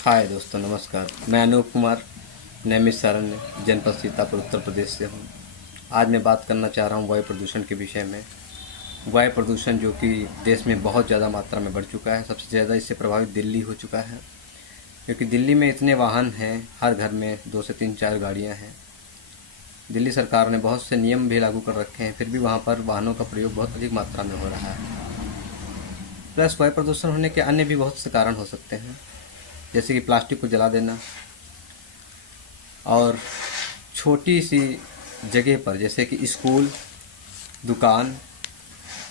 हाय दोस्तों, नमस्कार। मैं अनूप कुमार नैमिषारण्य जनपद सीतापुर उत्तर प्रदेश से हूँ। आज मैं बात करना चाह रहा हूँ वायु प्रदूषण के विषय में। वायु प्रदूषण जो कि देश में बहुत ज़्यादा मात्रा में बढ़ चुका है। सबसे ज़्यादा इससे प्रभावित दिल्ली हो चुका है, क्योंकि दिल्ली में इतने वाहन हैं, हर घर में 2 से 3-4 गाड़ियाँ हैं। दिल्ली सरकार ने बहुत से नियम भी लागू कर रखे हैं, फिर भी वहाँ पर वाहनों का प्रयोग बहुत अधिक मात्रा में हो रहा है। प्लस वायु प्रदूषण होने के अन्य भी बहुत से कारण हो सकते हैं, जैसे कि प्लास्टिक को जला देना और छोटी सी जगह पर, जैसे कि स्कूल, दुकान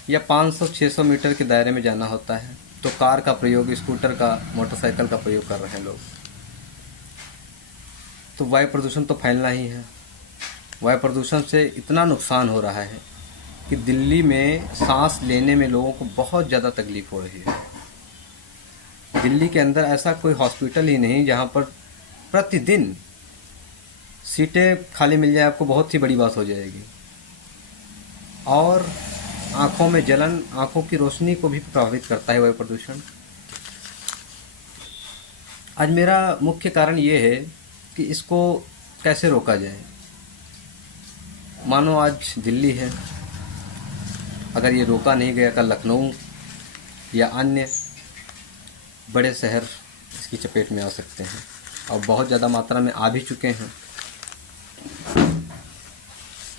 या 500-600 मीटर के दायरे में जाना होता है तो कार का प्रयोग, स्कूटर का, मोटरसाइकिल का प्रयोग कर रहे हैं लोग। तो वायु प्रदूषण तो फैलना ही है। वायु प्रदूषण से इतना नुकसान हो रहा है कि दिल्ली में सांस लेने में लोगों को बहुत ज़्यादा तकलीफ़ हो रही है। दिल्ली के अंदर ऐसा कोई हॉस्पिटल ही नहीं जहाँ पर प्रतिदिन सीटें खाली मिल जाए, आपको बहुत ही बड़ी बात हो जाएगी। और आँखों में जलन, आँखों की रोशनी को भी प्रभावित करता है वायु प्रदूषण। आज मेरा मुख्य कारण ये है कि इसको कैसे रोका जाए। मानो आज दिल्ली है, अगर ये रोका नहीं गया, कल लखनऊ या अन्य बड़े शहर इसकी चपेट में आ सकते हैं और बहुत ज़्यादा मात्रा में आ भी चुके हैं।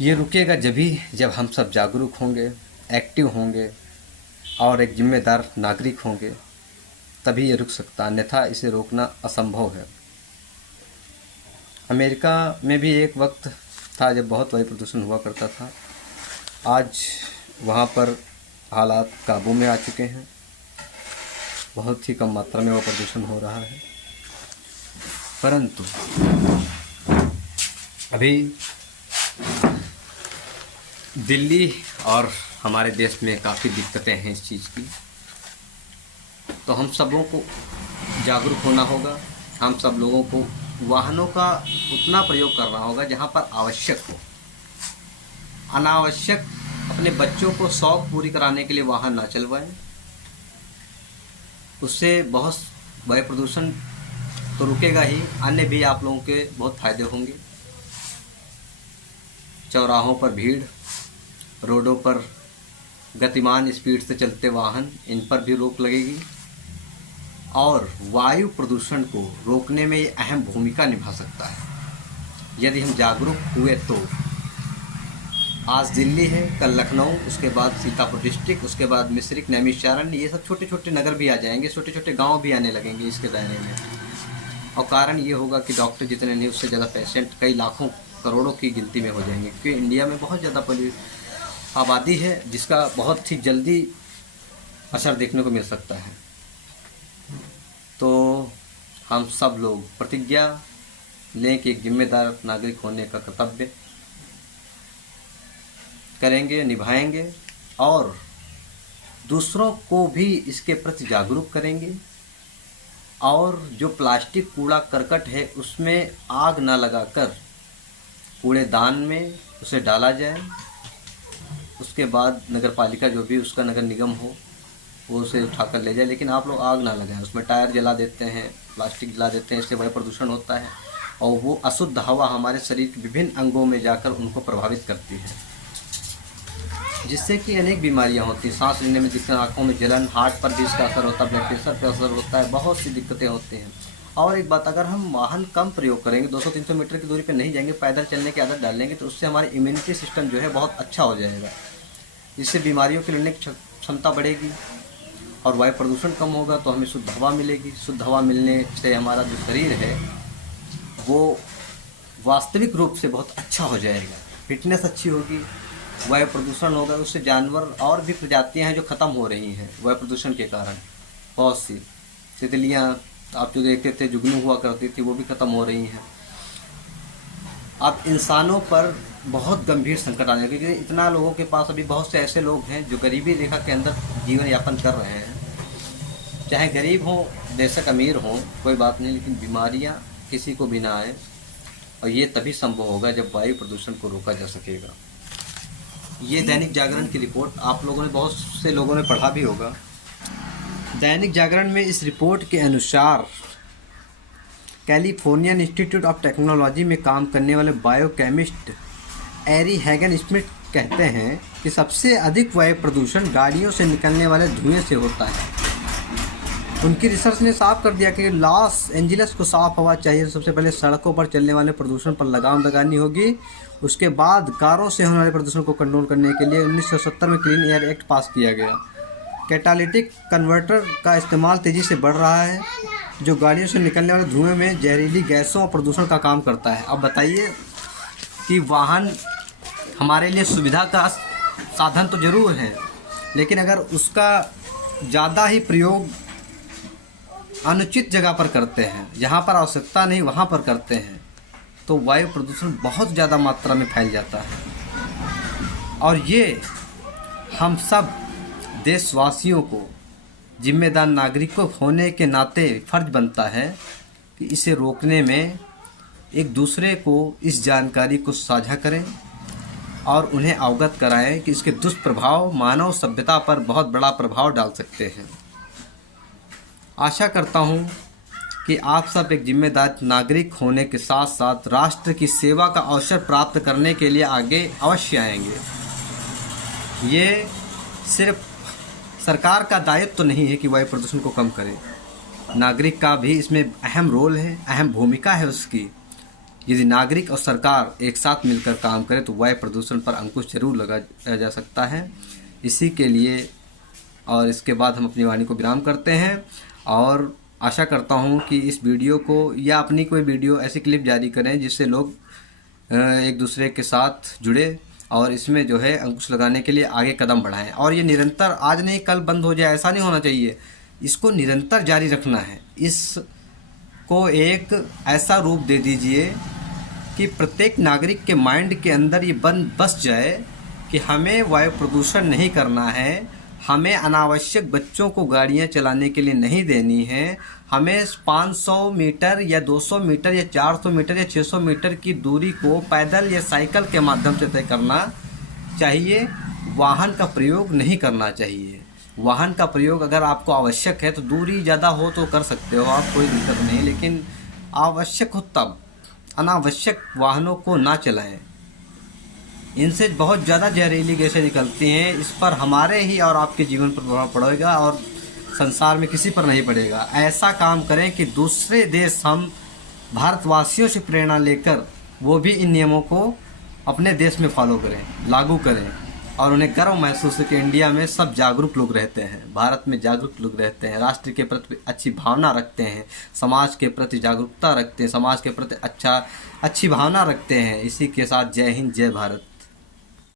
ये रुकेगा जब हम सब जागरूक होंगे, एक्टिव होंगे और एक जिम्मेदार नागरिक होंगे, तभी ये रुक सकता है, अन्यथा इसे रोकना असंभव है। अमेरिका में भी एक वक्त था जब बहुत वायु प्रदूषण हुआ करता था। आज वहाँ पर हालात काबू में आ चुके हैं, बहुत ही कम मात्रा में वो प्रदूषण हो रहा है। परंतु अभी दिल्ली और हमारे देश में काफ़ी दिक्कतें हैं इस चीज़ की, तो हम सबों को जागरूक होना होगा। हम सब लोगों को वाहनों का उतना प्रयोग करना होगा जहाँ पर आवश्यक हो। अनावश्यक अपने बच्चों को शौक पूरी कराने के लिए वाहन ना चलवाएं। उससे बहुत वायु प्रदूषण तो रुकेगा ही, अन्य भी आप लोगों के बहुत फ़ायदे होंगे। चौराहों पर भीड़, रोडों पर गतिमान स्पीड से चलते वाहन, इन पर भी रोक लगेगी और वायु प्रदूषण को रोकने में ये अहम भूमिका निभा सकता है यदि हम जागरूक हुए तो। आज दिल्ली है, कल लखनऊ, उसके बाद सीतापुर डिस्ट्रिक्ट, उसके बाद मिश्रिक, नैमिषारण्य, ये सब छोटे छोटे नगर भी आ जाएंगे, छोटे छोटे गांव भी आने लगेंगे इसके दायरे में। और कारण ये होगा कि डॉक्टर जितने नहीं, उससे ज़्यादा पेशेंट कई लाखों करोड़ों की गिनती में हो जाएंगे, क्योंकि इंडिया में बहुत ज़्यादा आबादी है जिसका बहुत ही जल्दी असर देखने को मिल सकता है। तो हम सब लोग प्रतिज्ञा लें कि एक जिम्मेदार नागरिक होने का कर्तव्य करेंगे, निभाएंगे और दूसरों को भी इसके प्रति जागरूक करेंगे। और जो प्लास्टिक कूड़ा करकट है उसमें आग न लगाकर कूड़ेदान में उसे डाला जाए। उसके बाद नगर पालिका, जो भी उसका नगर निगम हो, वो उसे उठाकर ले जाए, लेकिन आप लोग आग ना लगाएं। उसमें टायर जला देते हैं, प्लास्टिक जला देते हैं, इससे वायु प्रदूषण होता है और वो अशुद्ध हवा हमारे शरीर के विभिन्न अंगों में जाकर उनको प्रभावित करती है, जिससे कि अनेक बीमारियां होती हैं। सांस लेने में दिक्कत, आँखों में जलन, हार्ट पर भी इसका असर होता है, ब्लड प्रेशर पर असर होता है, बहुत सी दिक्कतें होती हैं। और एक बात, अगर हम वाहन कम प्रयोग करेंगे, 200-300 मीटर की दूरी पर नहीं जाएंगे, पैदल चलने की आदत डालेंगे, तो उससे हमारी इम्यूनिटी सिस्टम जो है बहुत अच्छा हो जाएगा, जिससे बीमारियों की लड़ने की क्षमता बढ़ेगी और वायु प्रदूषण कम होगा तो हमें शुद्ध हवा मिलेगी। शुद्ध हवा मिलने से हमारा जो शरीर है वो वास्तविक रूप से बहुत अच्छा हो जाएगा, फिटनेस अच्छी होगी। वायु प्रदूषण होगा, उससे जानवर और भी प्रजातियां हैं जो ख़त्म हो रही हैं वायु प्रदूषण के कारण। बहुत सी तितलियां आप जो देखते थे, जुगनू हुआ करती थी, वो भी ख़त्म हो रही हैं। अब इंसानों पर बहुत गंभीर संकट आने लगे, क्योंकि इतना लोगों के पास अभी बहुत से ऐसे लोग हैं जो गरीबी रेखा के अंदर जीवन यापन कर रहे हैं। चाहे गरीब हो, बेशक अमीर हो, कोई बात नहीं, लेकिन बीमारियां किसी को भी ना आए। और ये तभी संभव होगा जब वायु प्रदूषण को रोका जा सकेगा। ये दैनिक जागरण की रिपोर्ट आप लोगों ने, बहुत से लोगों ने पढ़ा भी होगा। दैनिक जागरण में इस रिपोर्ट के अनुसार कैलिफोर्नियन इंस्टीट्यूट ऑफ टेक्नोलॉजी में काम करने वाले बायोकेमिस्ट एरी हैगन स्मिथ कहते हैं कि सबसे अधिक वायु प्रदूषण गाड़ियों से निकलने वाले धुएं से होता है। उनकी रिसर्च ने साफ कर दिया कि लॉस एंजलिस को साफ हवा चाहिए तो सबसे पहले सड़कों पर चलने वाले प्रदूषण पर लगाम लगानी होगी। उसके बाद कारों से होने वाले प्रदूषण को कंट्रोल करने के लिए 1970 में क्लीन एयर एक्ट पास किया गया। कैटालिटिक कन्वर्टर का इस्तेमाल तेज़ी से बढ़ रहा है जो गाड़ियों से निकलने वाले धुएं में जहरीली गैसों और प्रदूषण का काम करता है। अब बताइए कि वाहन हमारे लिए सुविधा का साधन तो ज़रूर है, लेकिन अगर उसका ज़्यादा ही प्रयोग अनुचित जगह पर करते हैं, जहाँ पर आवश्यकता नहीं वहाँ पर करते हैं, तो वायु प्रदूषण बहुत ज़्यादा मात्रा में फैल जाता है। और ये हम सब देशवासियों को, जिम्मेदार नागरिकों होने के नाते फर्ज बनता है कि इसे रोकने में एक दूसरे को इस जानकारी को साझा करें और उन्हें अवगत कराएं कि इसके दुष्प्रभाव मानव सभ्यता पर बहुत बड़ा प्रभाव डाल सकते हैं। आशा करता हूं कि आप सब एक जिम्मेदार नागरिक होने के साथ साथ राष्ट्र की सेवा का अवसर प्राप्त करने के लिए आगे अवश्य आएंगे। ये सिर्फ सरकार का दायित्व तो नहीं है कि वायु प्रदूषण को कम करे, नागरिक का भी इसमें अहम रोल है, अहम भूमिका है उसकी। यदि नागरिक और सरकार एक साथ मिलकर काम करें तो वायु प्रदूषण पर अंकुश जरूर लगाया जा सकता है। इसी के लिए और इसके बाद हम अपनी वाणी को विराम करते हैं और आशा करता हूं कि इस वीडियो को या अपनी कोई वीडियो ऐसी क्लिप जारी करें जिससे लोग एक दूसरे के साथ जुड़े और इसमें जो है अंकुश लगाने के लिए आगे कदम बढ़ाएं। और ये निरंतर आज नहीं कल बंद हो जाए, ऐसा नहीं होना चाहिए। इसको निरंतर जारी रखना है। इसको एक ऐसा रूप दे दीजिए कि प्रत्येक नागरिक के माइंड के अंदर ये बस जाए कि हमें वायु प्रदूषण नहीं करना है, हमें अनावश्यक बच्चों को गाड़ियां चलाने के लिए नहीं देनी है, हमें 500 मीटर या 200 मीटर या 400 मीटर या 600 मीटर की दूरी को पैदल या साइकिल के माध्यम से तय करना चाहिए। वाहन का प्रयोग नहीं करना चाहिए। वाहन का प्रयोग अगर आपको आवश्यक है तो दूरी ज़्यादा हो तो कर सकते हो आप, कोई दिक्कत नहीं, लेकिन आवश्यक हो तब। अनावश्यक वाहनों को ना चलाएं। इनसे बहुत ज़्यादा जहरीली गैसें निकलती हैं। इस पर हमारे ही और आपके जीवन पर प्रभाव पड़ेगा और संसार में किसी पर नहीं पड़ेगा। ऐसा काम करें कि दूसरे देश हम भारतवासियों से प्रेरणा लेकर वो भी इन नियमों को अपने देश में फॉलो करें, लागू करें और उन्हें गर्व महसूस हो कि इंडिया में सब जागरूक लोग रहते हैं, भारत में जागरूक लोग रहते हैं, राष्ट्र के प्रति अच्छी भावना रखते हैं, समाज के प्रति जागरूकता रखते हैं, समाज के प्रति अच्छी भावना रखते हैं। इसी के साथ जय हिंद, जय भारत।